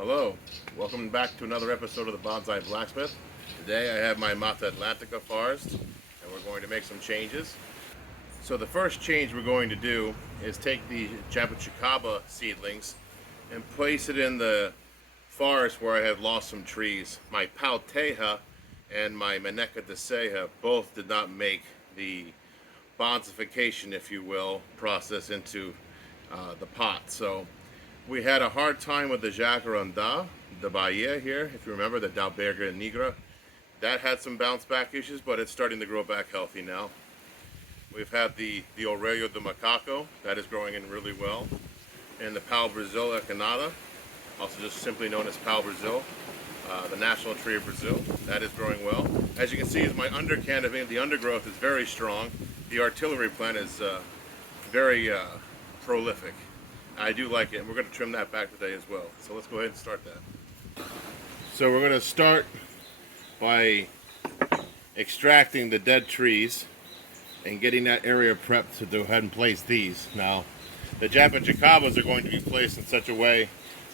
Hello, welcome back to another episode of the Bonsai Blacksmith. Today I have my Mata Atlântica forest and we're going to make some changes. So the first change we're going to do is take the Jaboticaba seedlings and place it in the forest where I had lost some trees. My Palteja and my Maneca de Ceja both did not make the bonsification, if you will, process into the pot. So we had a hard time with the Jacaranda, the Bahia here, if you remember, the Dalberga Negra. That had some bounce back issues, but it's starting to grow back healthy now. We've had the Aurelio de Macaco, that is growing in really well. And the Pau Brazil Ecanada, also just simply known as Pau Brazil, the national tree of Brazil, that is growing well. As you can see, is my undercanopy, the undergrowth is very strong. The artillery plant is very prolific. I do like it, and we're going to trim that back today as well. So let's go ahead and start that. So we're going to start by extracting the dead trees and getting that area prepped to go ahead and place these. Now, the Jaboticabas are going to be placed in such a way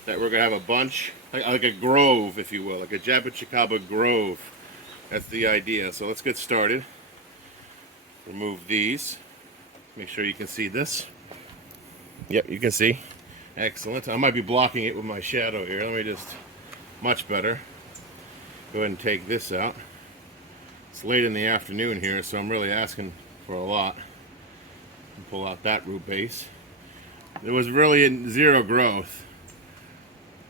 that we're going to have a bunch, like a grove, if you will, like a Jaboticaba grove. That's the idea. So let's get started. Remove these. Make sure you can see this. Yep, you can see. Excellent. I might be blocking it with my shadow here. Let me just, much better. Go ahead and take this out. It's late in the afternoon here, so I'm really asking for a lot. Pull out that root base. There was really zero growth.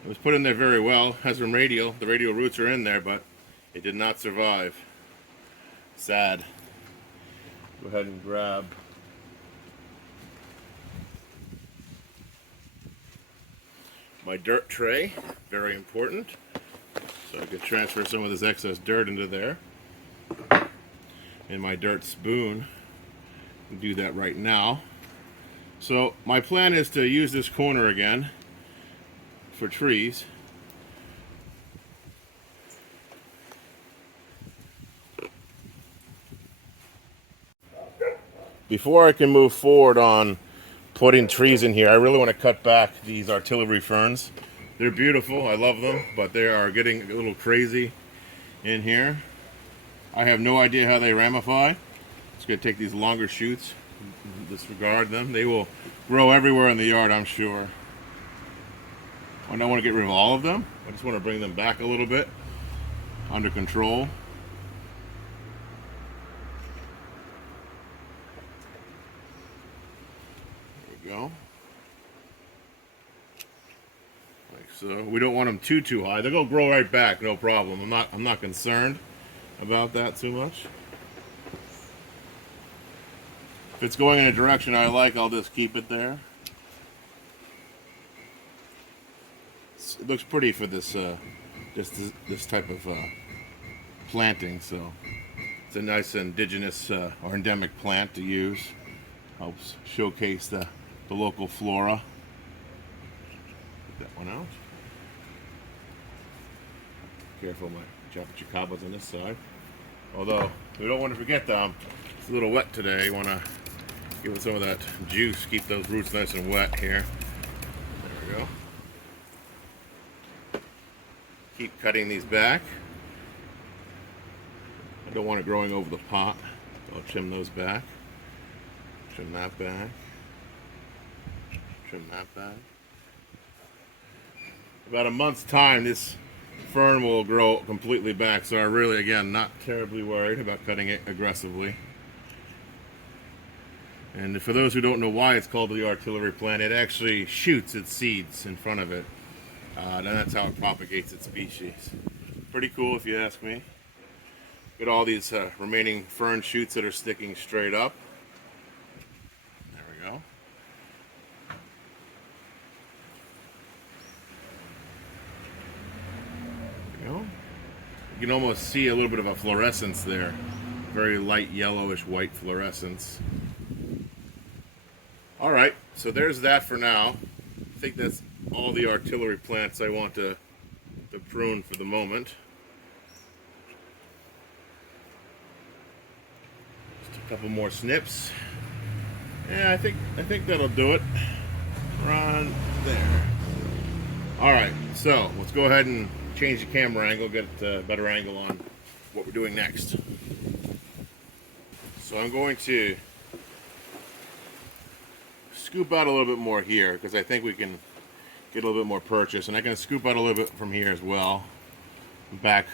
It was put in there very well. Has some radial. The radial roots are in there, but it did not survive. Sad. Go ahead and grab my dirt tray, very important. So I could transfer some of this excess dirt into there. And my dirt spoon, I'll do that right now. So my plan is to use this corner again for trees. Before I can move forward on putting trees in here, I really want to cut back these artillery ferns. They're beautiful, I love them, but they are getting a little crazy in here. I have no idea how they ramify. Just going to take these longer shoots, disregard them. They will grow everywhere in the yard, I'm sure. I don't want to get rid of all of them. I just want to bring them back a little bit, under control. Go. Like so. We don't want them too high. They're gonna grow right back, no problem. I'm not concerned about that too much. If it's going in a direction I like, I'll just keep it there. It looks pretty for this this type of planting. So it's a nice indigenous or endemic plant to use. Helps showcase the local flora. Get that one out. Careful, my Jaboticaba's on this side. Although, we don't want to forget them. It's a little wet today. You want to give it some of that juice. Keep those roots nice and wet here. There we go. Keep cutting these back. I don't want it growing over the pot. So I'll trim those back. Trim that back. Trim that back. About a month's time, this fern will grow completely back. So I'm really, again, not terribly worried about cutting it aggressively. And for those who don't know why it's called the artillery plant, it actually shoots its seeds in front of it. And that's how it propagates its species. Pretty cool if you ask me. Got all these remaining fern shoots that are sticking straight up. Go. There we go. You can almost see a little bit of a fluorescence there. Very light yellowish white fluorescence. Alright, so there's that for now. I think that's all the artillery plants I want to prune for the moment. Just a couple more snips. Yeah, I think that'll do it. Right there. Alright, so let's go ahead and change the camera angle, get a better angle on what we're doing next. So I'm going to scoop out a little bit more here because I think we can get a little bit more purchase, and I can scoop out a little bit from here as well, back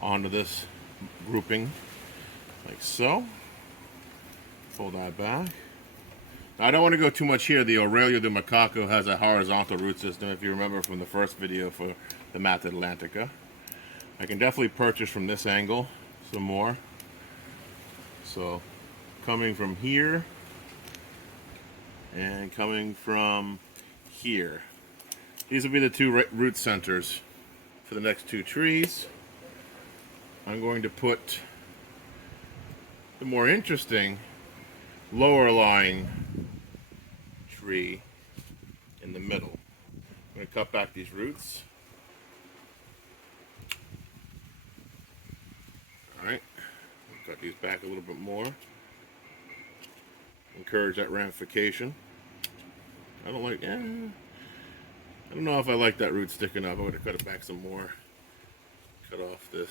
onto this grouping, like so. Pull that back. Now, I don't want to go too much here. The Aurelia de Macaco has a horizontal root system, if you remember from the first video for the Math Atlantica. I can definitely purchase from this angle some more. So coming from here and coming from here. These will be the two root centers for the next two trees. I'm going to put the more interesting lower lying tree in the middle. I'm going to cut back these roots. Alright, cut these back a little bit more. Encourage that ramification. I don't know if I like that root sticking up. I'm going to cut it back some more. Cut off this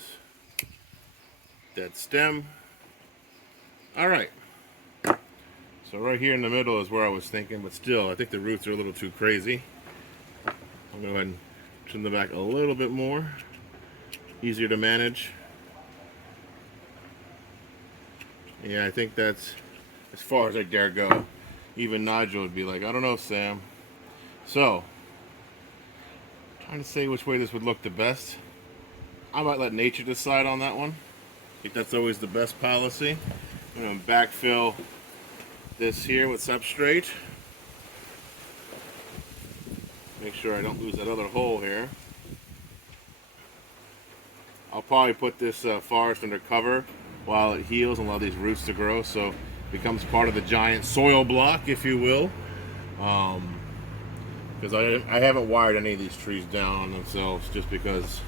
dead stem. Alright. So right here in the middle is where I was thinking, but still, I think the roots are a little too crazy. I'm going to go ahead and trim them back a little bit more. Easier to manage. Yeah, I think that's as far as I dare go. Even Nigel would be like, I don't know, Sam. So, trying to say which way this would look the best. I might let nature decide on that one. I think that's always the best policy. I'm going to backfill this here with substrate. Make sure I don't lose that other hole here. I'll probably put this forest under cover while it heals and allow these roots to grow, so it becomes part of the giant soil block, if you will. Because I haven't wired any of these trees down on themselves just because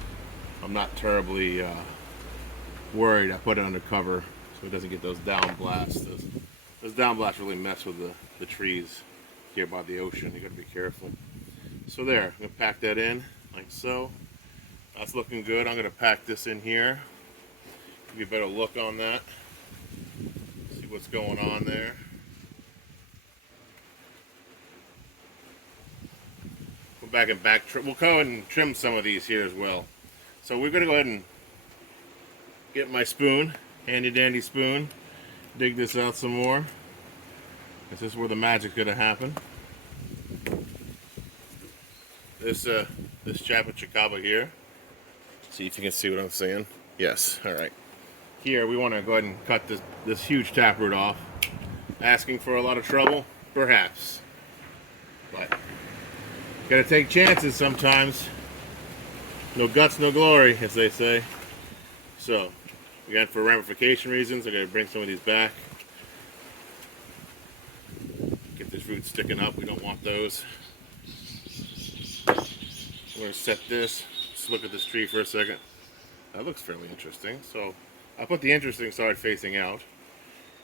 I'm not terribly worried. I put it under cover so it doesn't get those down blasts. Those down blasts really mess with the trees here by the ocean. You got to be careful. So there, I'm going to pack that in like so. That's looking good. I'm going to pack this in here. Give you a better look on that. See what's going on there. Go back and we'll go ahead and trim some of these here as well. So we're going to go ahead and get my spoon, handy dandy spoon. Dig this out some more. This is where the magic's gonna happen. This Jaboticaba here. See if you can see what I'm saying. Yes. All right. Here we want to go ahead and cut this huge taproot off. Asking for a lot of trouble, perhaps, but gotta take chances sometimes. No guts, no glory, as they say. So. Again, for ramification reasons, I'm going to bring some of these back. Get this root sticking up. We don't want those. I'm going to set this. Let's look at this tree for a second. That looks fairly interesting. So I'll put the interesting side facing out.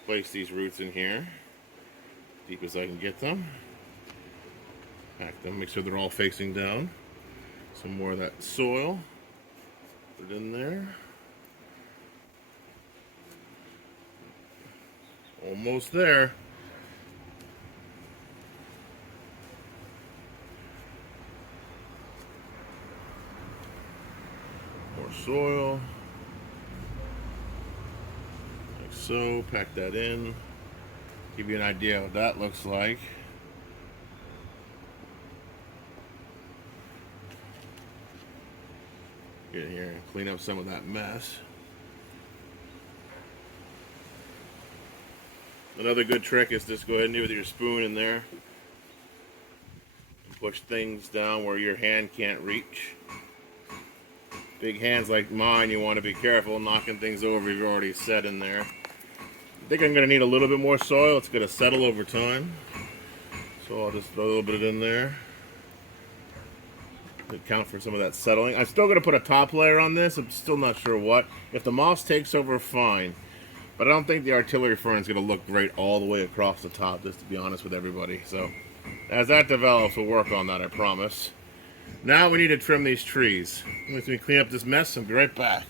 Place these roots in here. Deep as I can get them. Pack them. Make sure they're all facing down. Some more of that soil. Put it in there. Almost there. More soil. Like so. Pack that in. Give you an idea what that looks like. Get here and clean up some of that mess. Another good trick is just go ahead and do with your spoon in there. And push things down where your hand can't reach. Big hands like mine, you want to be careful knocking things over you've already set in there. I think I'm going to need a little bit more soil. It's going to settle over time. So I'll just throw a little bit in there. Account for some of that settling. I'm still going to put a top layer on this. I'm still not sure what. If the moss takes over, fine. But I don't think the artillery fern is going to look great all the way across the top, just to be honest with everybody. So, as that develops, we'll work on that, I promise. Now we need to trim these trees. Let me clean up this mess and be right back.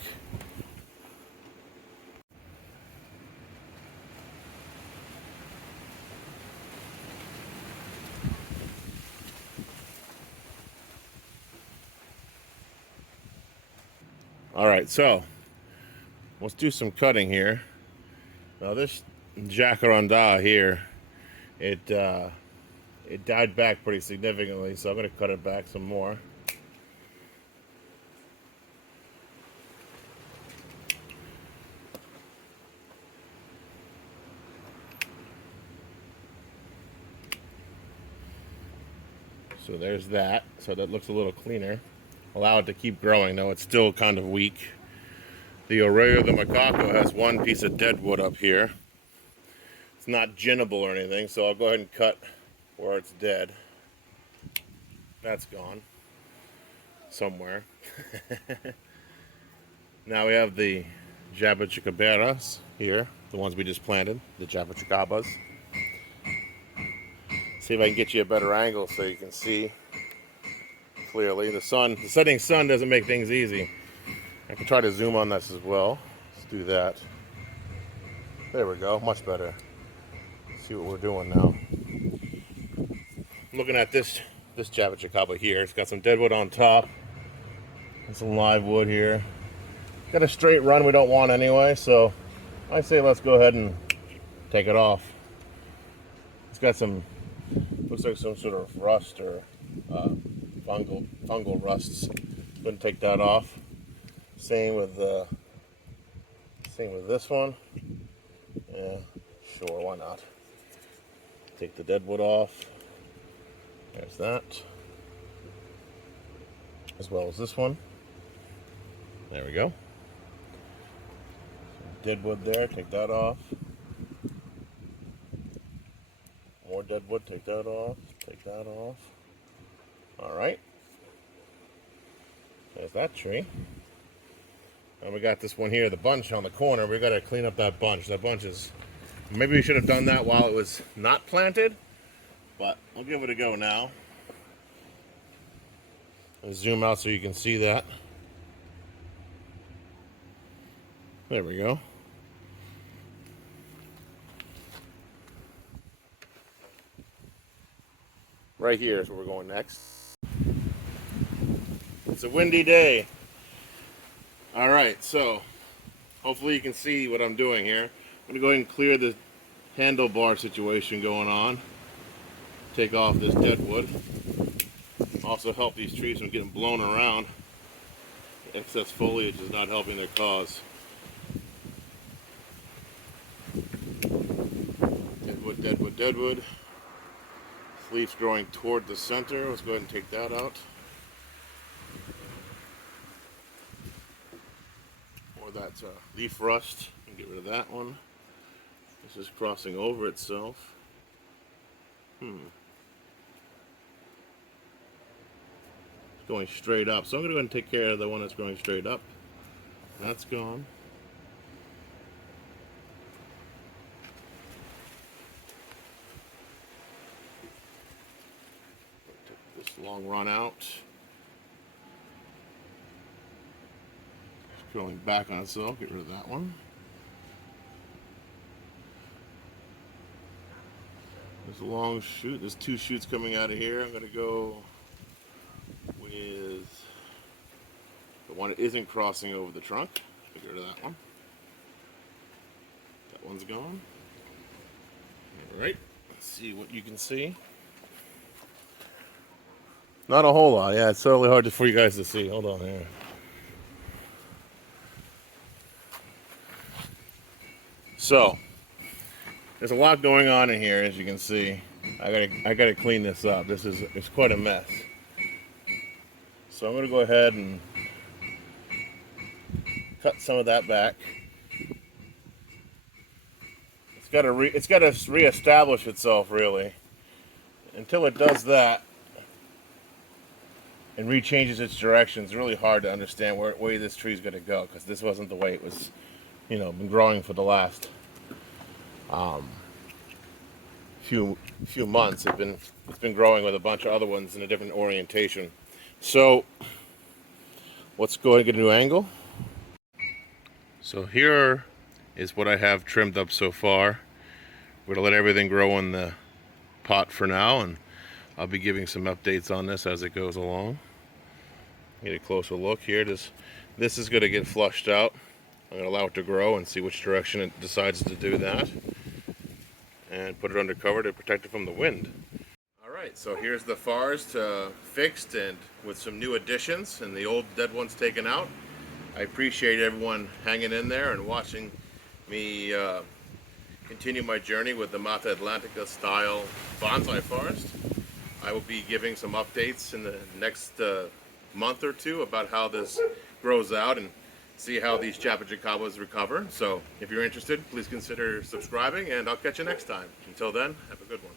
Alright, so let's do some cutting here. Now this jacaranda here, it died back pretty significantly, so I'm going to cut it back some more. So there's that. So that looks a little cleaner. Allow it to keep growing, though it's still kind of weak. The Arroyo de Macaco has one piece of dead wood up here. It's not ginnable or anything, so I'll go ahead and cut where it's dead. That's gone somewhere. Now we have the Jaboticabas here, the ones we just planted, the Jaboticabas. See if I can get you a better angle so you can see clearly. The setting sun doesn't make things easy. I can try to zoom on this as well. Let's do that. There we go, much better. Let's see what we're doing now. I'm looking at this Jaboticaba here. It's got some deadwood on top and some live wood here. Got a straight run we don't want anyway, so I say let's go ahead and take it off. It's got some, looks like some sort of rust or fungal rusts. Going to take that off. Same with this one. Yeah, sure, why not? Take the deadwood off. There's that. As well as this one. There we go. Deadwood there, take that off. More deadwood, take that off. Take that off. Alright. There's that tree. And we got this one here, the bunch on the corner. We got to clean up that bunch. That bunch is... Maybe we should have done that while it was not planted. But I'll give it a go now. I'll zoom out so you can see that. There we go. Right here is where we're going next. It's a windy day. Alright, so hopefully you can see what I'm doing here. I'm going to go ahead and clear the handlebar situation going on. Take off this dead wood. Also help these trees from getting blown around. Excess foliage is not helping their cause. Deadwood, deadwood, deadwood. Leaves growing toward the center. Let's go ahead and take that out. Or that's leaf rust. Get rid of that one. This is crossing over itself. It's going straight up. So I'm going to go ahead and take care of the one that's going straight up. That's gone. Take this long run out. Going back on itself. Get rid of that one. There's a long shoot. There's two shoots coming out of here. I'm going to go with the one that isn't crossing over the trunk. Get rid of that one. That one's gone. Alright, let's see what you can see. Not a whole lot. Yeah, it's totally hard for you guys to see. Hold on here. So, there's a lot going on in here, as you can see. I gotta clean this up. It's quite a mess. So I'm gonna go ahead and cut some of that back. It's gotta reestablish itself, really. Until it does that and rechanges its direction, it's really hard to understand where way this tree's gonna go, because this wasn't the way it was, been growing for the last few months. It's been growing with a bunch of other ones in a different orientation. So let's go ahead and get a new angle. So here is what I have trimmed up so far. We're gonna let everything grow in the pot for now, and I'll be giving some updates on this as it goes along. Get a closer look here. This is gonna get flushed out. I'm gonna allow it to grow and see which direction it decides to do that, and put it under cover to protect it from the wind. Alright, so here's the forest fixed and with some new additions and the old dead ones taken out. I appreciate everyone hanging in there and watching me continue my journey with the Mata Atlantica style bonsai forest. I will be giving some updates in the next month or two about how this grows out and see how these Jaboticabas recover. So if you're interested, please consider subscribing, and I'll catch you next time. Until then, have a good one.